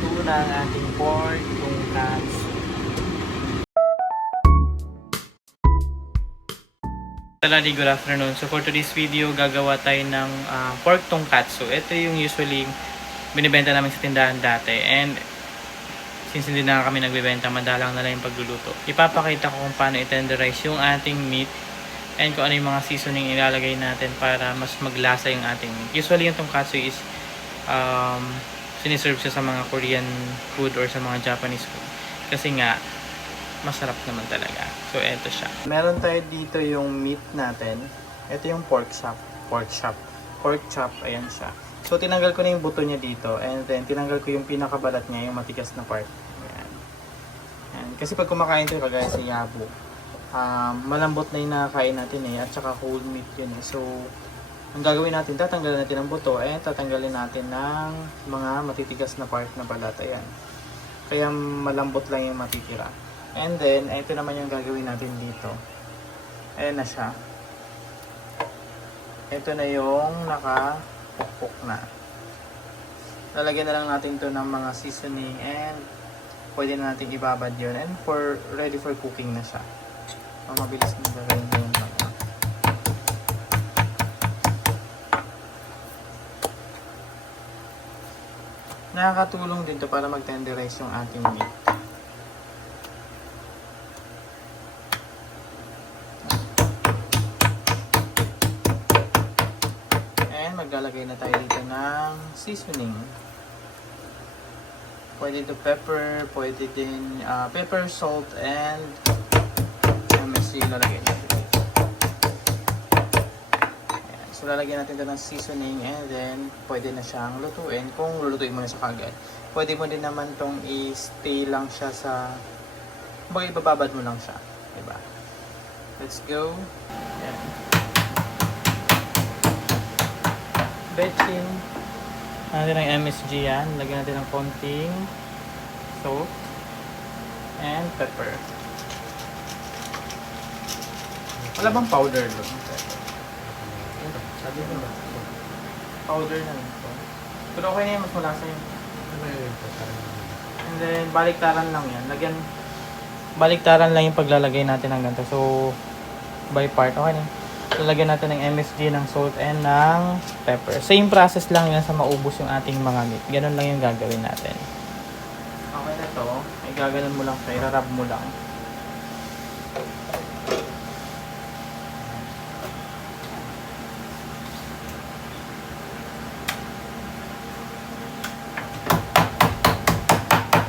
luto na ang ating pork tonkatsu. Salali, good afternoon. So for today's video, gagawa tayo ng pork tonkatsu. Ito yung usually binibenta namin sa tindahan dati. And since hindi na kami nagbibenta, madalang na lang yung pagluluto. Ipapakita ko kung paano i-tenderize yung ating meat and kung ano yung mga seasoning ilalagay natin para mas maglasa yung ating meat. Usually yung tonkatsu is siniserve siya sa mga Korean food or sa mga Japanese food. Kasi nga, masarap naman talaga. So, eto siya. Meron tayo dito yung meat natin. Ito yung pork chop. Pork chop, ayan siya. So, tinanggal ko na yung buto niya dito. And then, tinanggal ko yung pinakabalat niya, yung matigas na part. Ayan. Ayan. Kasi pag kumakain ito, kagaya sa yabu, malambot na yung nakakain natin eh. At saka whole meat yun eh. So, ang gagawin natin, tatanggalin natin ang buto. And tatanggalin natin ng mga matitigas na part na balat. Ayan. Kaya malambot lang yung matitira. And then, ito naman yung gagawin natin dito. Ayan na siya. Ito na yung nakapukpok na. Lalagyan na lang natin to ng mga seasoning and pwede na natin ibabad yun. And ready for cooking na siya. Mabilis na gagawin ko yung mga. Nakakatulong din to para mag-tenderize yung ating meat. Maglalagay na tayo dito ng seasoning. Pwede ito pepper, pwede din pepper, salt, and MSG lalagay natin dito. Ayan. So lalagyan natin ito ng seasoning and then pwede na siyang lutuin kung lulutuin mo na siya kagad. Pwede mo din naman tong i-stay lang siya sa ibababad mo lang siya. Diba? Let's go. Ayan. Betchin. Natin ng MSG yan. Lagyan natin ng konting salt and pepper. Wala bang powder doon? Sabi ko ba? Powder na lang ito. Pero okay na yan. Mas malasa yun. And then, baliktaran lang yan. Baliktaran lang yung paglalagay natin ng ganito. So, by part. Okay na. Lalagyan natin ng MSG, ng salt, and ng pepper. Same process lang yan sa maubos yung ating mga meat. Ganun lang yung gagawin natin. Okay na to. Ay gaganon mo lang siya. Irarab mo lang.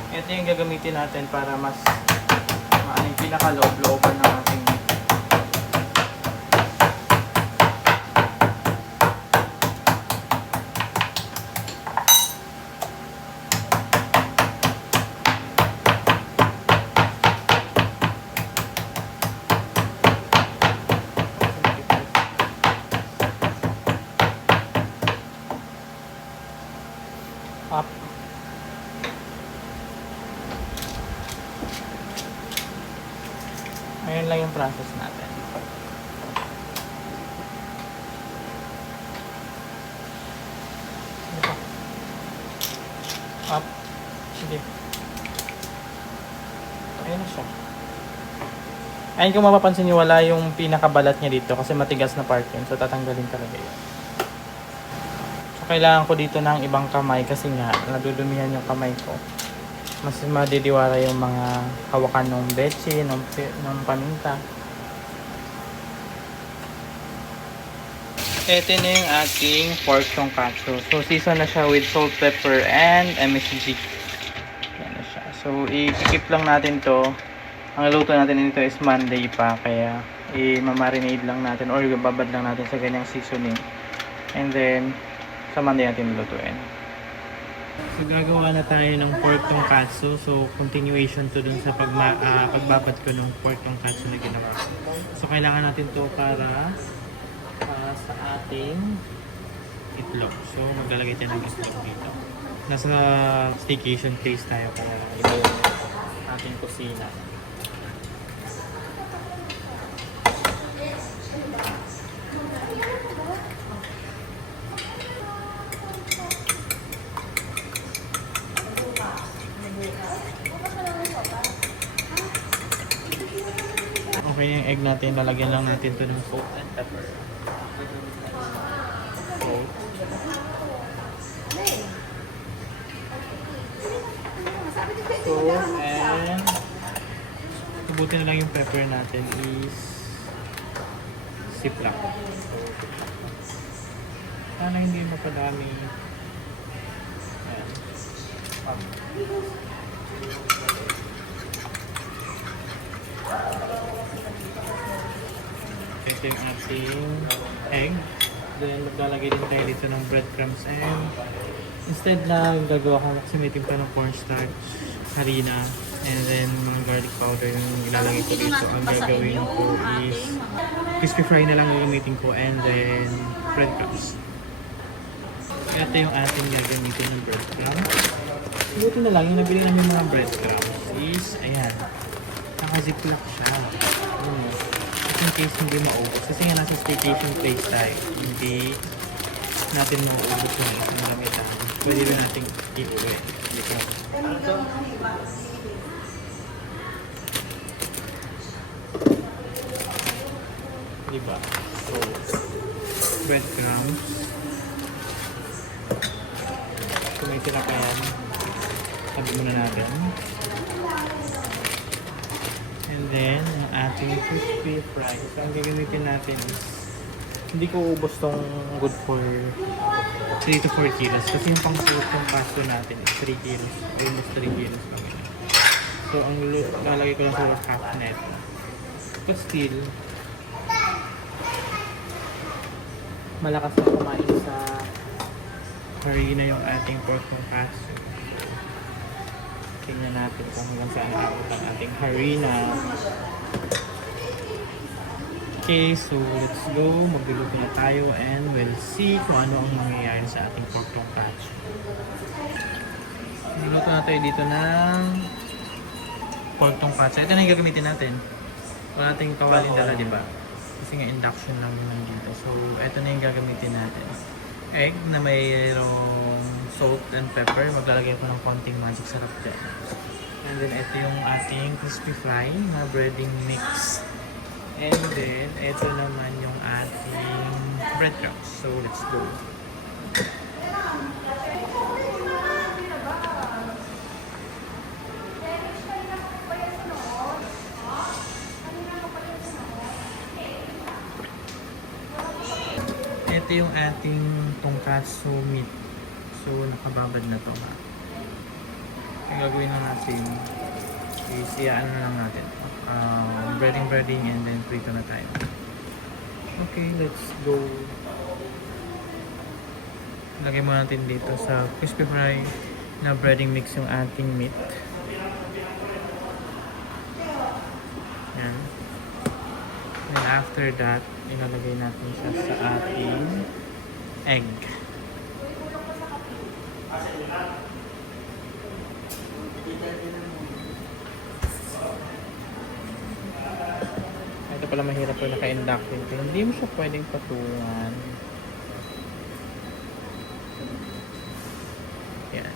Ito yung gagamitin natin para mas maano yung pinaka-loob-looban ng ating meat. Up. Ayun lang yung process natin. Up. Sige. Ayun na siya. Ayun, kung mapapansin nyo, wala yung pinakabalat niya dito kasi matigas na part yun. So tatanggalin talaga yun. Kailangan ko dito ng ibang kamay kasi nga nadudumihan yung kamay ko. Mas madidiwara yung mga hawakan ng betchin, ng paminta. Ito na yung ating pork tonkatsu. So season na siya with salt, pepper, and MSG. Yan na siya. So i-keep lang natin to. Ang luto natin nito is Monday pa, kaya i-marinate lang natin or babad lang natin sa ganyang seasoning. And then sa Monday natin lutuin. So gagawa na tayo ng pork tonkatsu. So continuation to dun sa pagbabad ko ng pork tonkatsu na ginawa. So kailangan natin to para sa ating itlog. So maglalagay tayo ng itlog dito. Nasa staycation place tayo kaya iba yung ating kusina. Okay, yung egg natin, lalagyan lang natin to ng salt and pepper. Salt. Salt and ibutin na lang yung pepper natin is ziplock. Sana hindi mapadami. Ayan. Ito yung ating egg. Then maglalagay din tayo dito ng breadcrumbs and instead na gagawa ko kasi may timpla ng cornstarch, harina, and then mga garlic powder yung ilalagay ko dito. Ang gagawin ko is crispy fry na lang gagamitin ko and then breadcrumbs. Ito yung ating gagamitin ng breadcrumbs. Buti na lang yung nabili namin mga breadcrumbs is, ayan, naka-ziplock siya. In case hindi maubos. Kasi nga nasa staycation place tayo. Hindi natin mauubos yung isang gamitan. Pwede rin natin i-uwi. Dito. Diba? So, breadcrumbs. Kung may tira pa yan, sabi muna natin. And then, ang ating crispy fries. So, ang gagamitin natin is, hindi ko ubos tong good for 3 to 4 kilos. Kasi yung pang-suot yung pasto natin is 3 kilos. Almost 3 kilos kami. So, ang lalagay ko lang siguro half net. But still, malakas na kumain sa harina yung ating pork tonkatsu. Tingnan natin kung hanggang saan nakakot ang ating harina. Okay, so let's go. Magluluto na tayo and we'll see kung ano ang mangyayari sa ating pork tonkatsu. Magluluto na tayo dito ng pork tonkatsu. Ito na yung gagamitin natin. Wala tayong kawalin dala, di ba? Kasi nga induction lang naman dito. So, ito na yung gagamitin natin. Egg na mayroong salt and pepper. Maglalagay ko ng konting magic sarap dyan. And then, ito yung ating crispy fry na breading mix. And then, ito naman yung ating breadcrumbs. So, let's go. Ito yung ating tonkatsu meat. So, nakababad na to ha. Ang gagawin na natin is iyaan na lang natin. Breading and then prito na tayo. Okay, let's go. Lagay mo natin dito sa crispy fry na breading mix yung ating meat. Yan. And after that, ilalagay natin siya sa ating egg. Ito pala mahirap po naka-inducting. Hindi mo siya pwedeng patungan. Yan.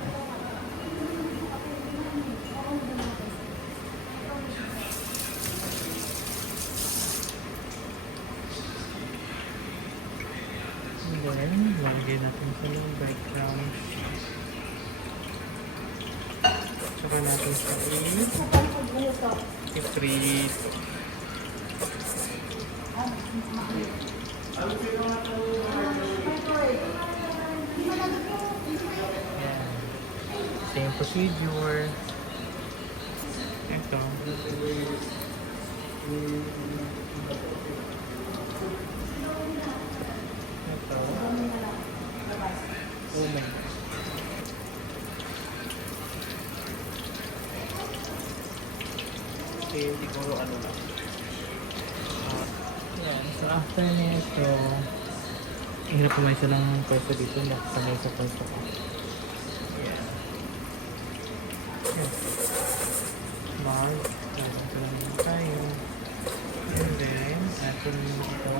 And then, lagay natin sa background. Saka natin sa i-freeze. Yan. Same procedure. Ito. Oh my God. Okay, siguro ano na. Yan. So after nito, hirap po may isa lang pwesto dito. Nakasagay sa pwesto ko. Yan. Yes. Mark. Ito lang tayo. And then, ito ito.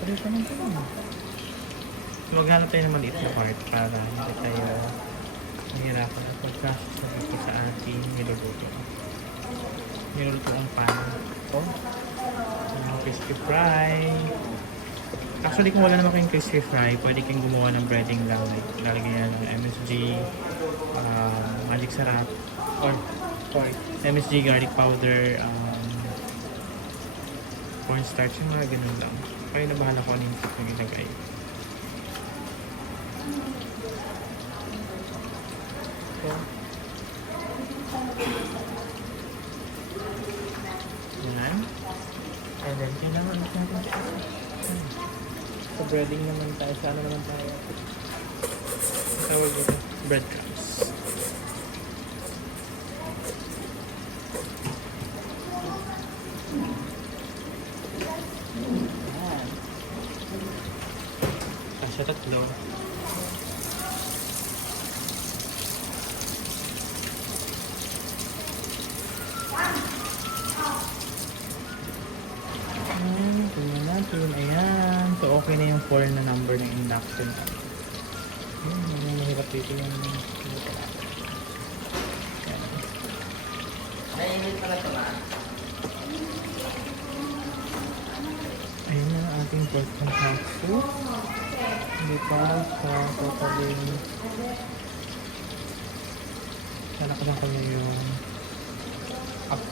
Ito naman ito lang. Maghanap tayo ng maliit na part para hindi tayo nahirapan at mag-process dito sa ating niluluto. Niluluto ang pan. Ito. crispy fry. Actually, kung wala naman kayong crispy fry, pwede kayong gumawa ng breading lang. Like, lalagyan nyo ng MSG, magic sarap, or sorry, MSG, garlic powder, cornstarch, yung mga ganun lang. Kayo na bahala kung ano yung fruit na ilagay. So, yan. And then, kailangan natin siya. Sa breading naman tayo. Sa ano naman tayo? Tawag dito. Breadcrumbs. Kasya tatlo. Tingnan natin. Ayan. So, okay na yung 4 na number ng induction. Ayan. Mahirap dito yung Nainit pala ito na. ayan na ang ating pork tonkatsu. Hindi pa sa totally. Sana ko lang kanya yung up.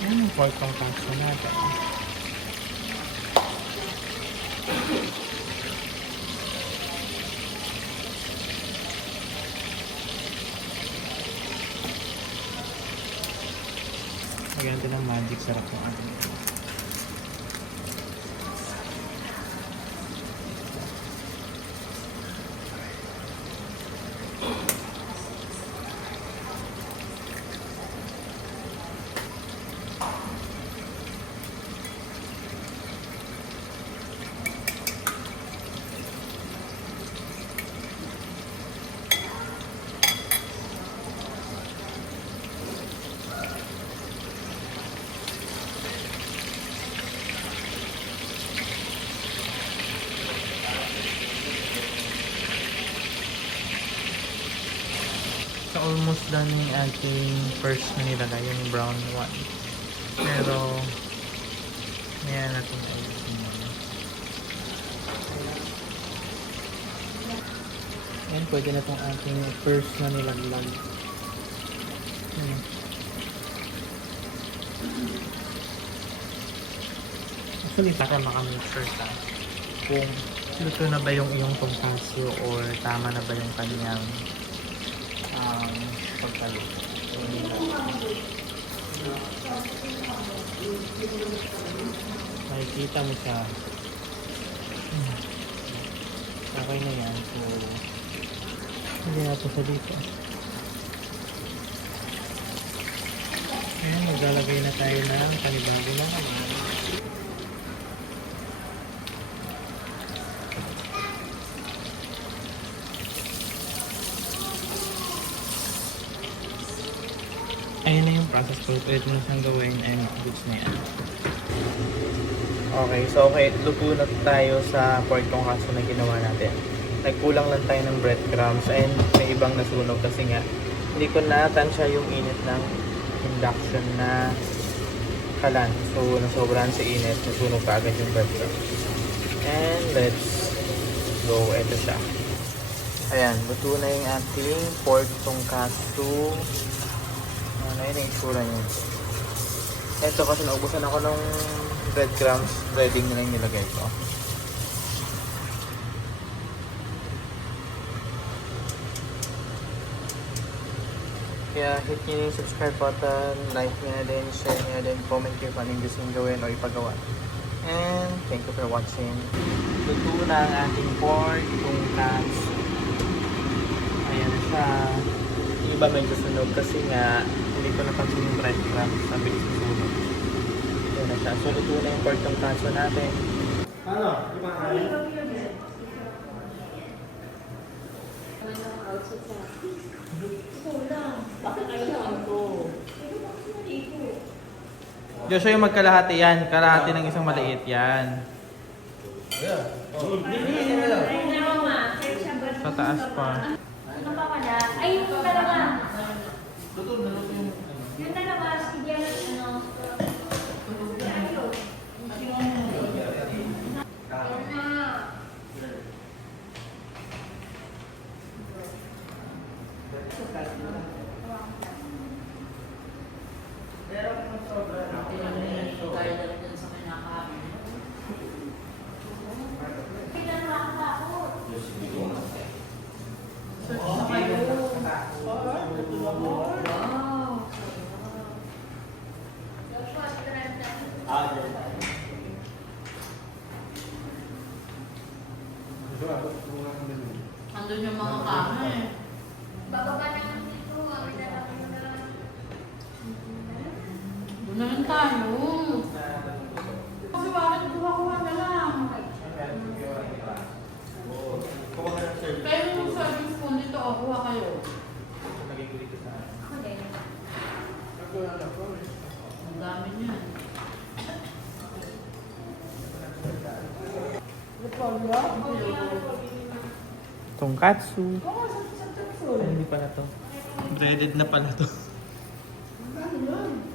Yan yung pork tonkatsu natin. Lagyan natin ng magic sarap ng ating ito. So almost done yung ating first na nilagay, yung brown one. Pero, ngayon natin ayusin muna. Ayan, pwede na itong ating first na nilaglag. Actually, para makamake sure ka kung luto na ba yung iyong tonkatsu or tama na ba yung kanyang pagkaluto. Makikita mo siya. Okay na yan. So, hindi natin sa dito. Ayan, maglalagay na tayo ng panibago na naman. Ayan na yung process ko. Pwede mo na siyang gawin and goods na yan. Okay, so luto na tayo sa pork tonkatsu na ginawa natin. Nagkulang lang tayo ng breadcrumbs and may ibang nasunog kasi nga hindi ko natansya yung init ng induction na kalan. So, nasobrahan sa init, nasunog ka agad yung breadcrumbs. And let's go. Ito siya. Ayan, luto na yung ating pork tonkatsu. Ano yun yung itsura niya. Ito kasi naubusan ako ng breadcrumbs. Breading na lang nilagay ko. Kaya hit nyo yung subscribe button, like nyo na din, share nyo na din, comment nyo kung anong gusto nyo gawin o ipagawa. And thank you for watching. Luto na ang ating pork tonkatsu. Ayan na siya. Yung iba medyo sunog kasi nga hindi ko napansin yung breadcrumbs sa bilis ng sunog. Ayan na siya. So luto na yung pork tonkatsu natin. Ano? Iba ka rin? Bakit ayaw ko? Joshua, yung magkalahati yan. Kalahati ng isang maliit yan. Sa taas pa. Ano pa pala? Ay, yung dalawa. Yung dalawa, si Diana, ano? Yan na. Joshua, strength na. Andun yung mga kama eh. Bababa naman dito. Ang ilalaki mo na. Doon na rin tayo. Kasi bakit kuha-kuha na lang? Pero yung serving spoon dito, kuha kayo. Ako din. Ang dami niyan. Tonkatsu. Ay, hindi pala to. Breaded na pala to. Ano yun?